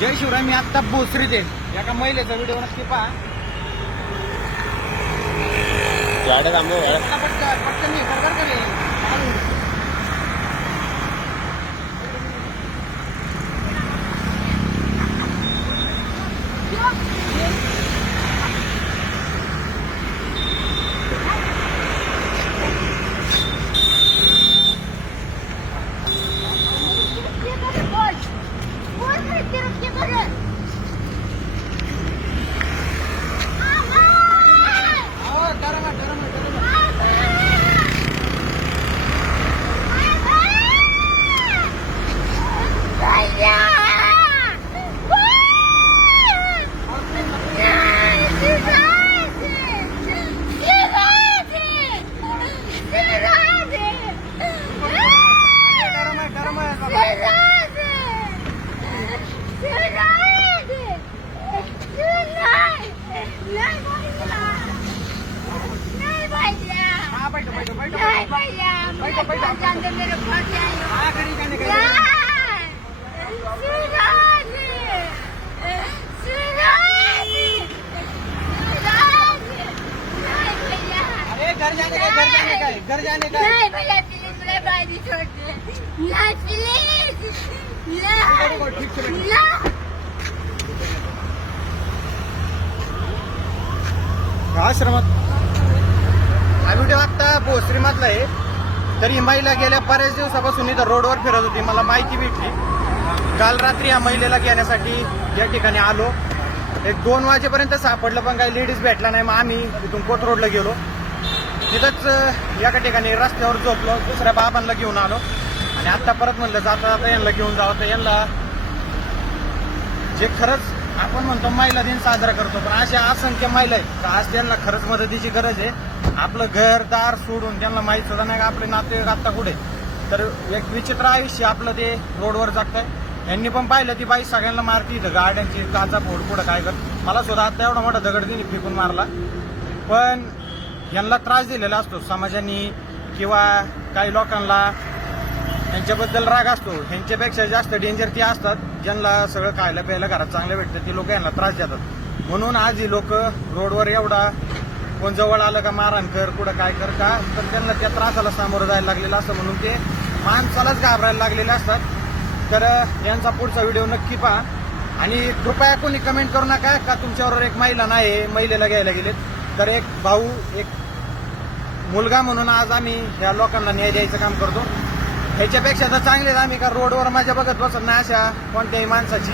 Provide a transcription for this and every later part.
जय शिवराय मी आत्ता बोसरीत आहे. एका महिलेचा व्हिडिओ नक्की पहा. पटकन पटकन पटकन ये, गडबड कर ये. अहो, डरमा, डरमा, डरमा. डरमा आहे, डरमा आहे बाबा. हा, बैठो, बैठो, बैठो. हा, घरी जाणे, घरी जाणे. अरे घर जाने घर जाने का. नहीं प्लीज दे नहीं प्लीज. नहीं आश्रमात. हा व्हिडिओ आता भोसरीमधला आहे. तर ही महिला गेल्या बऱ्याच दिवसापासून इथं रोडवर फिरत होती. मला माहिती भेटली. काल रात्री या महिलेला घेण्यासाठी या ठिकाणी आलो. एक दोन वाजेपर्यंत सापडलं पण काही लेडीज भेटला नाही. मग आम्ही तिथून कोथ रोडला गेलो. तिथंच एका ठिकाणी रस्त्यावर झोपलो दुसऱ्या बाबांना घेऊन आलो. आणि आता परत म्हणलं जाता जाता यांना घेऊन जावं तर यांना जे खरंच आपण म्हणतो महिला दिन साजरा करतो पण अशा असंख्य महिला आहेत तर आज त्यांना खरंच मदतीची गरज आहे. आपलं घर दार सोडून त्यांना माहीत सुद्धा नाही का आपले नातेवाईक आत्ता कुठे तर एक विचित्र आयुष्य आपलं ते रोडवर जगतंय. यांनी पण पाहिलं ती बाई सगळ्यांना मारती इथं गाड्यांची काचा फोड पुढं काय कर. मला सुद्धा आता एवढा मोठा दगड तिने फेकून मारला. पण यांना त्रास दिलेला असतो. समाजाने किंवा काही लोकांना यांच्याबद्दल राग असतो. ह्यांच्यापेक्षा जास्त डेंजर ते असतात. ज्यांना सगळं खायला प्यायला घरात चांगलं भेटतं ते लोक यांना त्रास देतात. म्हणून आज ही लोक रोडवर एवढा कोण जवळ आलं का मारहाण कर कुठं काय कर का? तर त्यांना त्या त्रासाला सामोरं जायला लागलेलं असतं. म्हणून ते माणसालाच घाबरायला लागलेले असतात. तर यांचा पुढचा व्हिडिओ नक्की पहा. आणि कृपया कोणी कमेंट करू नका का तुमच्याबरोबर एक महिला नाही महिलेला घ्यायला गेलेत. तर एक भाऊ एक मुलगा म्हणून आज आम्ही या लोकांना न्याय द्यायचं काम करतो. ह्याच्यापेक्षा तर चांगलेच आम्ही का रोडवर माझ्या बघत बसत नाही अशा कोणत्याही माणसाची.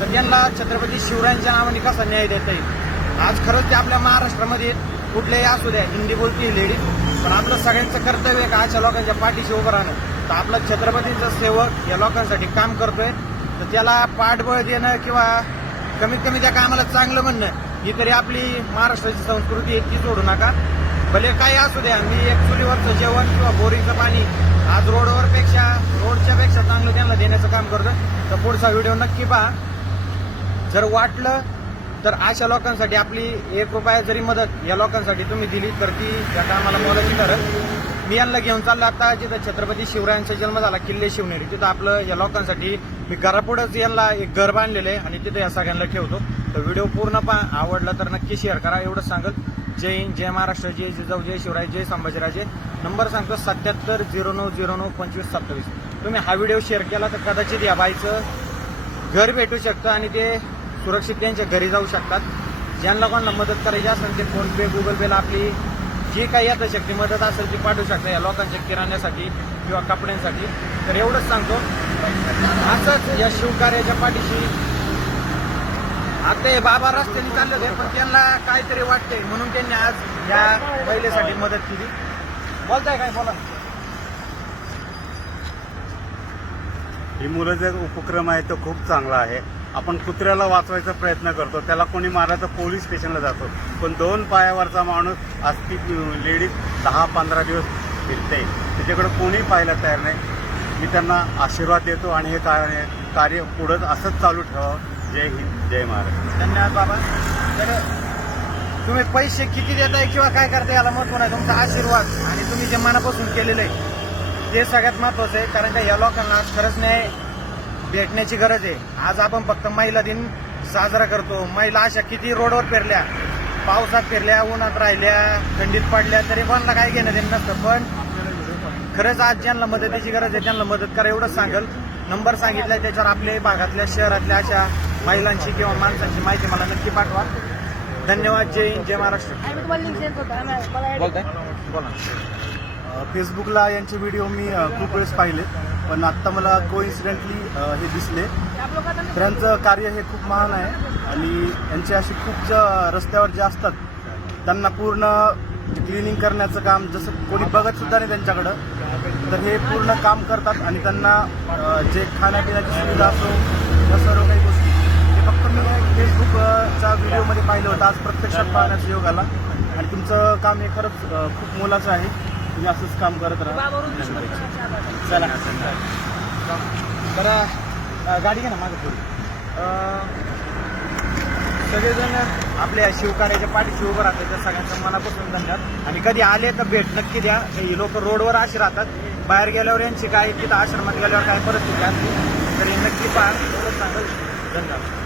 तर त्यांना छत्रपती शिवरायांच्या नावाने कसा न्याय देता येईल? आज खरंच ते आपल्या महाराष्ट्रामध्ये कुठलेही असू द्या हिंदी बोलती लेडीज पण आपलं सगळ्यांचं कर्तव्य आहे का अशा लोकांच्या पाठीशी उभं राहणं? तर आपलं छत्रपतींचा सेवक या लोकांसाठी काम करतोय. तर त्याला पाठबळ देणं किंवा कमीत कमी त्या कामाला चांगलं म्हणणं ही तरी आपली महाराष्ट्राची संस्कृती आहे ती सोडू नका. भले काही असू द्या मी एक चुलीवरचं जेवण किंवा बोरिंगचं पाणी आज रोडवर पेक्षा रोडच्या पेक्षा चांगलं त्यांना देण्याचं काम करतो तर पुढचा व्हिडिओ नक्की पहा. जर वाटलं तर अशा लोकांसाठी आपली एक रुपया जरी मदत या लोकांसाठी तुम्ही दिली तर ती त्या कामाला मोलाची ठरत मी यांना घेऊन चाललो आता जिथं छत्रपती शिवरायांचा जन्म झाला किल्ले शिवनेरी. तिथं आपलं या लोकांसाठी मी घरापुढंच यांना एक घर बांधलेलं आहे आणि तिथे या सगळ्यांना ठेवतो. तर व्हिडिओ पूर्ण पा आवडला तर नक्की शेअर करा. एवढंच सांगत जय हिंद जय महाराष्ट्र जय जिजाऊ जय शिवराय जय संभाजीराजे. नंबर सांगतो सत्याहत्तर झिरो नऊ झिरो नऊ पंचवीस सत्तावीस. तुम्ही हा व्हिडिओ शेअर केला तर कदाचित या बाईचं घर भेटू शकतं आणि ते सुरक्षित त्यांच्या घरी जाऊ शकतात. ज्यांना कोणाला मदत करायची असेल ते फोनपे गुगल पेला आपली जे काही यथाशक्ती मदत असेल ती पाठवू शकता या लोकांच्या किराण्यासाठी किंवा कपड्यांसाठी. तर एवढंच सांगतो. असंच या शिवकार्याच्या पाठीशी आता हे बाबा रस्त्याने चालले होते पण त्यांना काहीतरी वाटतंय. म्हणून त्यांनी आज या महिलेसाठी मदत केली. बोलताय काय? बोला. ही मुलं जे उपक्रम आहे तो खूप चांगला आहे. आपण कुत्र्याला वाचवायचा प्रयत्न करतो त्याला कोणी मारायचं पोलीस स्टेशनला जातो. पण दोन पायावरचा माणूस आज ती लेडीज दहा पंधरा दिवस फिरते. त्याच्याकडे कोणी पाहायला तयार नाही. मी त्यांना आशीर्वाद देतो आणि हे कार्य कार्य पुढं असंच चालू ठेवावं. जय हिंद जय महाराज धन्यवाद बाबा. तर तुम्ही पैसे किती देताय किंवा काय करताय याला महत्त्व नाही. तुमचा आशीर्वाद आणि तुम्ही जे मनापासून केलेलं आहे ते सगळ्यात महत्वाचं आहे. कारण का या लोकांना खरंच नाही भेटण्याची गरज आहे. आज आपण फक्त महिला दिन साजरा करतो. महिला अशा किती रोडवर फिरल्या पावसात फिरल्या उन्हात राहिल्या थंडीत पडल्या तरी कोणाला काय घेणं देणं नसतं. पण खरंच आज ज्यांना मदतीची गरज आहे त्यांना मदत करा एवढंच सांगल. नंबर सांगितलाय त्याच्यावर आपल्या भागातल्या शहरातल्या अशा महिलांची किंवा माणसांची माहिती मला नक्की पाठवा. धन्यवाद. जय हिंद जय महाराष्ट्र. बोला. फेसबुकला यांचे व्हिडिओ मी खूप वेळेस पाहिले पण आत्ता मला कोइन्सिडेंटली हे दिसले. तर यांचं कार्य हे खूप महान आहे आणि यांचे असे खूप ज रस्त्यावर जे असतात त्यांना पूर्ण क्लिनिंग करण्याचं काम जसं कोणी बघत सुद्धा नाही त्यांच्याकडं तर हे पूर्ण काम करतात आणि त्यांना जे खाण्यापिण्याची सुविधा असो या सर्व काही गोष्टी ते फक्त मी फेसबुकच्या व्हिडिओमध्ये पाहिलं होतं आज प्रत्यक्षात पाहण्याचा योग आला. आणि तुमचं काम हे खरंच खूप मोलाचं आहे. तुम्ही असंच काम करत राहा. चला. बरं गाडी घ्या ना माझं पुढे. सगळेजण आपल्या शिवकार्याच्या पाठीशी उभं राहतात. त्या सगळ्यांचं मनापासून धन्यवाद. आणि कधी आले तर भेट नक्की द्या. हे लोक रोडवर असे राहतात. बाहेर गेल्यावर यांची काय तिथं आश्रमात गेल्यावर काय परिस्थिती असते तर नक्की पहा. एवढंच सांगेल धन्यवाद.